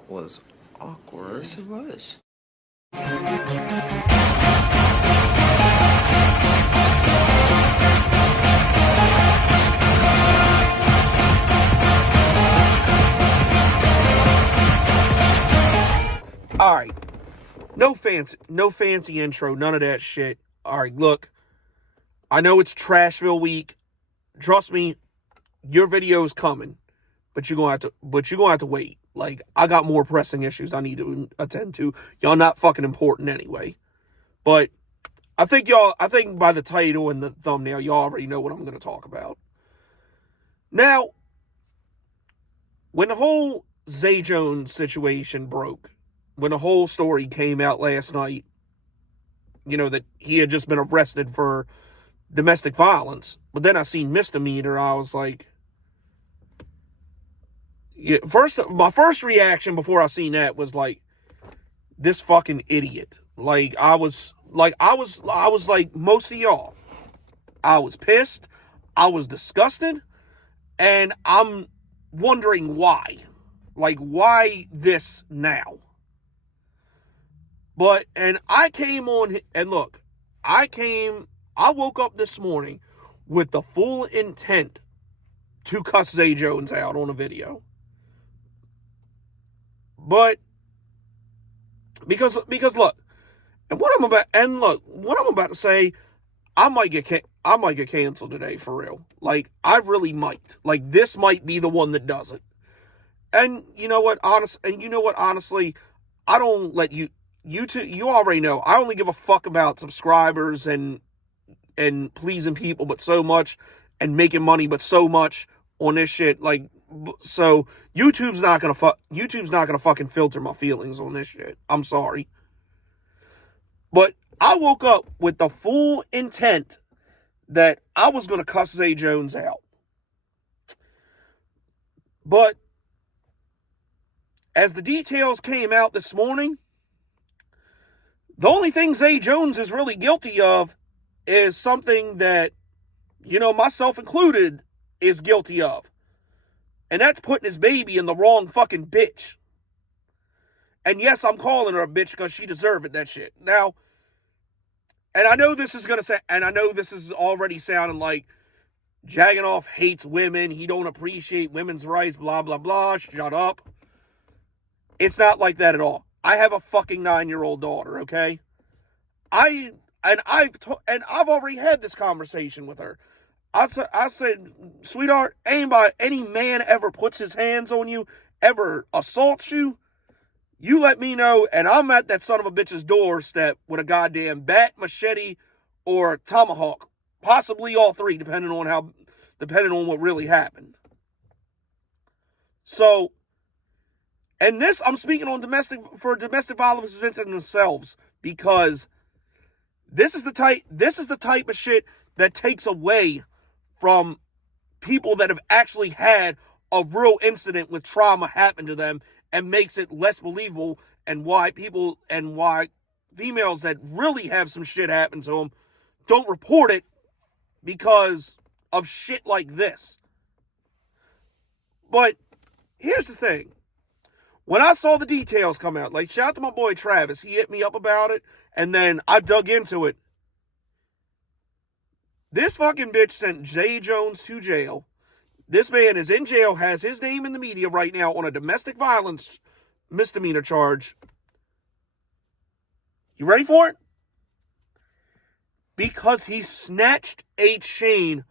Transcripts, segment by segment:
That was awkward. Yes, it was. All right. No fancy intro, none of that shit. All right, look. I know it's Trashville week. Trust me, your video is coming, but you're gonna have to wait. Like, I got more pressing issues I need to attend to. Y'all not fucking important anyway. But I think by the title and the thumbnail, y'all already know what I'm gonna talk about. Now, when the whole Zay Jones situation broke, when the whole story came out last night, you know, that he had just been arrested for domestic violence, but then I seen misdemeanor, I was like, yeah, my first reaction before I seen that was like, this fucking idiot. Like, I was like most of y'all. I was pissed, I was disgusted, and I'm wondering why. Like, why this now? But, and I came on, and look, I woke up this morning with the full intent to cuss Zay Jones out on a video. But, because look, what I'm about to say, I might get canceled today, for real. Like, I really might. Like, this might be the one that does it. And you know what, honestly, I don't let you already know, I only give a fuck about subscribers and pleasing people, but so much, and making money, but so much on this shit. Like, so YouTube's not gonna fucking filter my feelings on this shit. I'm sorry. But I woke up with the full intent that I was gonna cuss Zay Jones out. But as the details came out this morning, the only thing Zay Jones is really guilty of is something that, you know, myself included, is guilty of. And that's putting his baby in the wrong fucking bitch. And yes, I'm calling her a bitch because she deserved it, that shit. Now, and I know this is already sounding like Jagganoff hates women, he don't appreciate women's rights, blah, blah, blah, shut up. It's not like that at all. I have a fucking 9-year-old daughter, okay? I've already had this conversation with her. I said, sweetheart, any man ever puts his hands on you, ever assaults you, you let me know, and I'm at that son of a bitch's doorstep with a goddamn bat, machete, or tomahawk. Possibly all three, depending on what really happened. So, and this, I'm speaking on domestic violence events in themselves, because this is the type of shit that takes away from people that have actually had a real incident with trauma happen to them, and makes it less believable, and why females that really have some shit happen to them don't report it because of shit like this. But here's the thing. When I saw the details come out, like, shout out to my boy Travis, he hit me up about it, and then I dug into it. This fucking bitch sent Zay Jones to jail. This man is in jail, has his name in the media right now on a domestic violence misdemeanor charge. You ready for it? Because he snatched a chain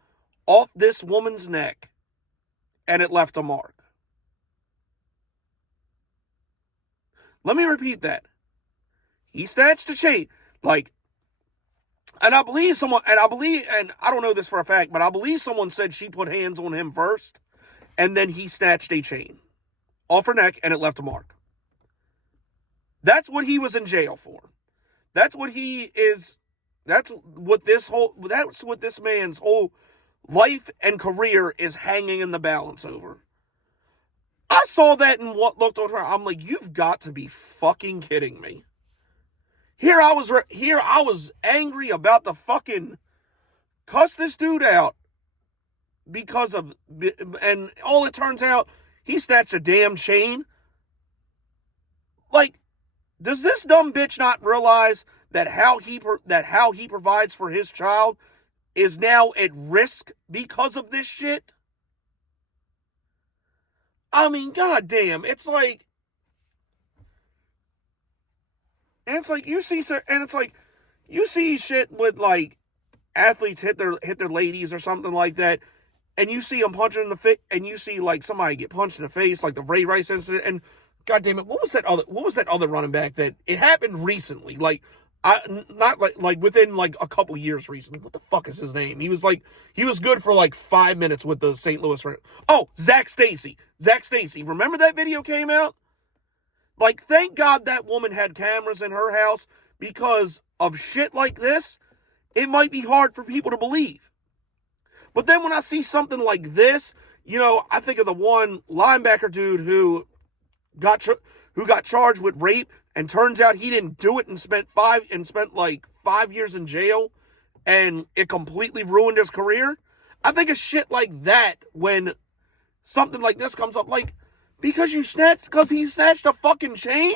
off this woman's neck, and it left a mark. Let me repeat that. He snatched a chain. Like, and I don't know this for a fact, but I believe someone said she put hands on him first, and then he snatched a chain off her neck, and it left a mark. That's what he was in jail for. That's what this man's whole life and career is hanging in the balance over. I saw that and looked over. I'm like, you've got to be fucking kidding me. Here I was angry about to fucking cuss this dude out and all it turns out, he snatched a damn chain Does this dumb bitch not realize that how he provides for his child is now at risk because of this shit? I mean, goddamn, it's like you see shit with like athletes hit their ladies or something like that, and you see them punching in the face, and you see like somebody get punched in the face, like the Ray Rice incident, and goddamn it, what was that other running back that it happened recently? Like, not like within like a couple years recently. What the fuck is his name? He was good for like 5 minutes with the St. Louis. Oh, Zach Stacy. Remember that video came out? Like, thank God that woman had cameras in her house, because of shit like this, it might be hard for people to believe. But then when I see something like this, I think of the one linebacker dude who got charged with rape, and turns out he didn't do it, and spent like 5 years in jail, and it completely ruined his career. I think of shit like that when something like this comes up, like, because he snatched a fucking chain?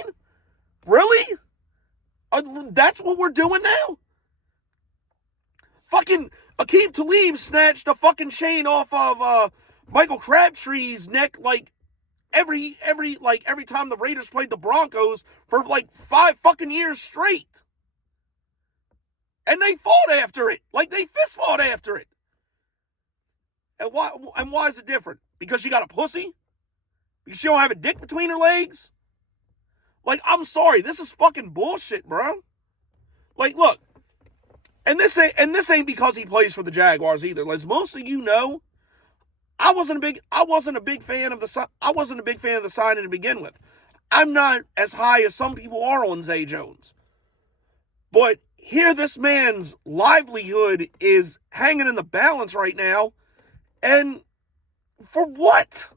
Really? That's what we're doing now? Fucking Akeem Talib snatched a fucking chain off of Michael Crabtree's neck, like, every time the Raiders played the Broncos for like 5 fucking years straight. And they fought after it. Like, they fist fought after it. And why is it different? Because she got a pussy? Because she don't have a dick between her legs? Like, I'm sorry, this is fucking bullshit, bro. Like, look, and this ain't because he plays for the Jaguars either. As most of you know, I wasn't a big fan of the signing to begin with. I'm not as high as some people are on Zay Jones. But here this man's livelihood is hanging in the balance right now. And for what?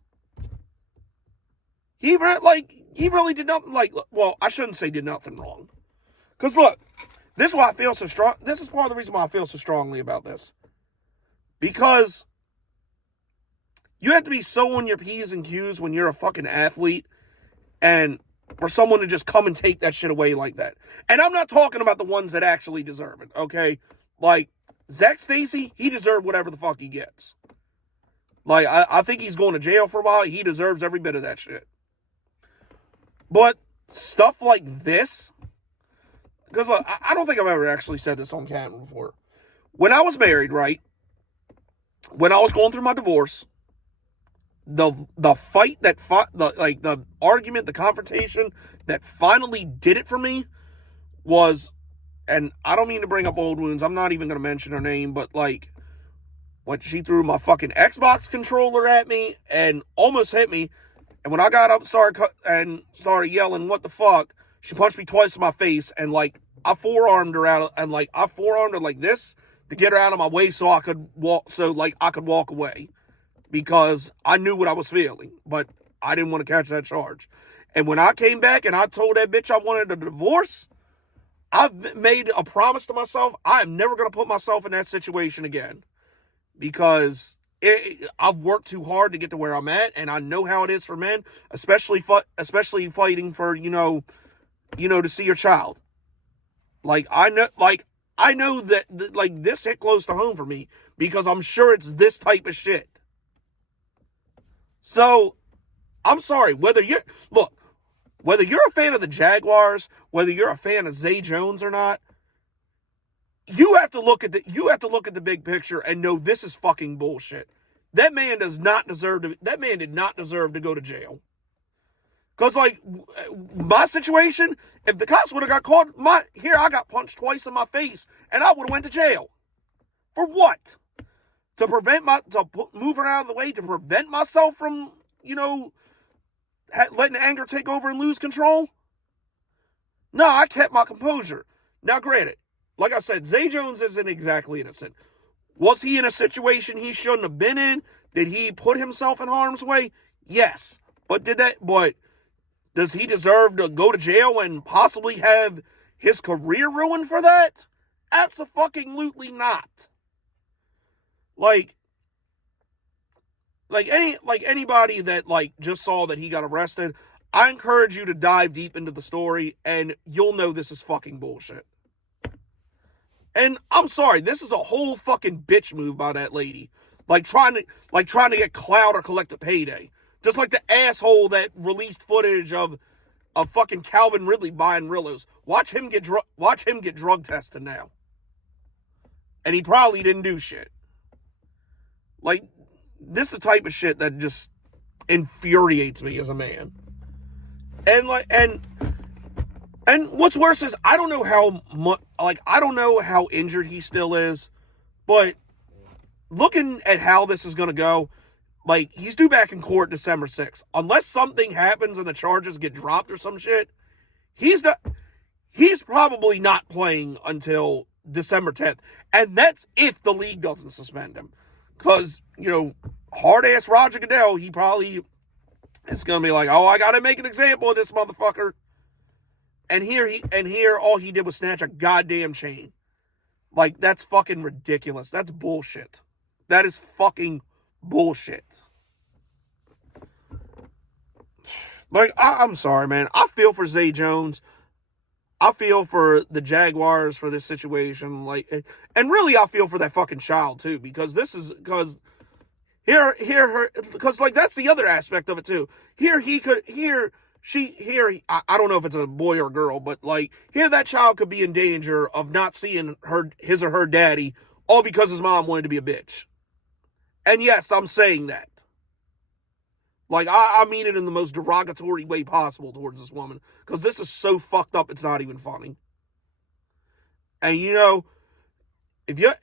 He really did nothing, well, I shouldn't say did nothing wrong. Because look, this is why I feel so strong. This is part of the reason why I feel so strongly about this. Because you have to be so on your P's and Q's when you're a fucking athlete, and for someone to just come and take that shit away like that. And I'm not talking about the ones that actually deserve it, okay? Like, Zach Stacy, he deserved whatever the fuck he gets. Like, I think he's going to jail for a while. He deserves every bit of that shit. But stuff like this, because look, I don't think I've ever actually said this on camera before. When I was married, right? When I was going through my divorce, the fight that the argument, the confrontation that finally did it for me was, and I don't mean to bring up old wounds, I'm not even going to mention her name, but like, when she threw my fucking Xbox controller at me and almost hit me, and when I got up and started yelling, what the fuck, she punched me twice in my face, and like, I forearmed her like this to get her out of my way so I could walk away. Because I knew what I was feeling, but I didn't want to catch that charge. And when I came back and I told that bitch I wanted a divorce, I've made a promise to myself, I am never going to put myself in that situation again. Because I've worked too hard to get to where I'm at, and I know how it is for men, especially fighting for, to see your child. Like, I know that like, this hit close to home for me, because I'm sure it's this type of shit. So, I'm sorry, whether you're a fan of the Jaguars, whether you're a fan of Zay Jones or not, you have to look at the big picture and know this is fucking bullshit. That man did not deserve to go to jail. Because, like, my situation, if the cops would have got caught, I got punched twice in my face, and I would have went to jail. For what? To move her out of the way, to prevent myself from, letting anger take over and lose control? No, I kept my composure. Now, granted, like I said, Zay Jones isn't exactly innocent. Was he in a situation he shouldn't have been in? Did he put himself in harm's way? Yes. But does he deserve to go to jail and possibly have his career ruined for that? Abso-fucking-lutely not. Like anybody that just saw that he got arrested, I encourage you to dive deep into the story, and you'll know this is fucking bullshit. And I'm sorry, this is a whole fucking bitch move by that lady. Like trying to get clout or collect a payday. Just like the asshole that released footage of fucking Calvin Ridley buying Rillos. Watch him get drug tested now. And he probably didn't do shit. Like, this is the type of shit that just infuriates me as a man. And what's worse is I don't know how much, I don't know how injured he still is, but looking at how this is going to go, like, he's due back in court December 6th. Unless something happens and the charges get dropped or some shit, he's probably not playing until December 10th. And that's if the league doesn't suspend him. Because, hard-ass Roger Goodell, he probably is going to be like, oh, I got to make an example of this motherfucker. And here all he did was snatch a goddamn chain. Like, that's fucking ridiculous. That's bullshit. That is fucking bullshit. Like, I'm sorry, man. I feel for Zay Jones. I feel for the Jaguars for this situation. Like, and really, I feel for that fucking child too, because that's the other aspect of it too. I don't know if it's a boy or a girl, but like, here that child could be in danger of not seeing his or her daddy, all because his mom wanted to be a bitch. And yes, I'm saying that. Like, I mean it in the most derogatory way possible towards this woman, because this is so fucked up, it's not even funny. And y'all think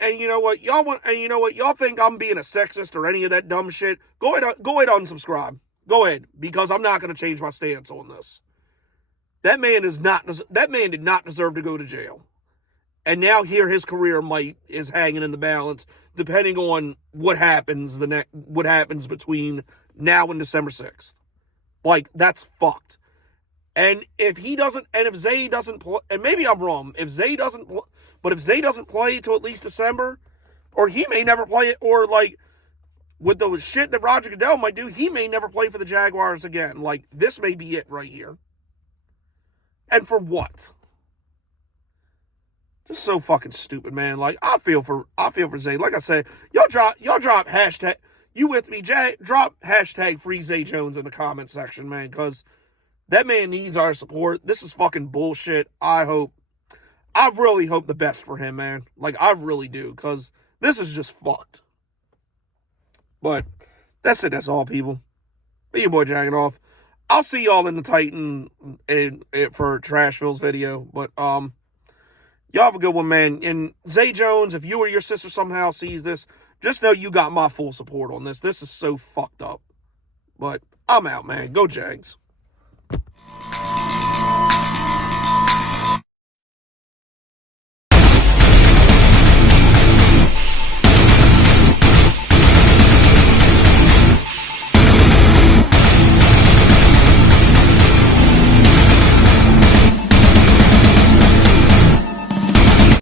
I'm being a sexist or any of that dumb shit, go ahead unsubscribe. Go ahead, because I'm not going to change my stance on this. That man did not deserve to go to jail. And now here his career is hanging in the balance, depending on what happens between now and December 6th. Like, that's fucked. And if Zay doesn't play, and maybe I'm wrong, if Zay doesn't play till at least December, or he may never play it, or like, with the shit that Roger Goodell might do, he may never play for the Jaguars again. Like, this may be it right here. And for what? Just so fucking stupid, man. Like, I feel for Zay. Like I said, y'all drop hashtag, you with me, drop hashtag free Zay Jones in the comment section, man, because that man needs our support. This is fucking bullshit. I really hope the best for him, man. Like, I really do, because this is just fucked. But that's it. That's all, people. Be your boy Jacking Off. I'll see y'all in the Titan for Trashville's video. But y'all have a good one, man. And Zay Jones, if you or your sister somehow sees this, just know you got my full support on this. This is so fucked up. But I'm out, man. Go Jags.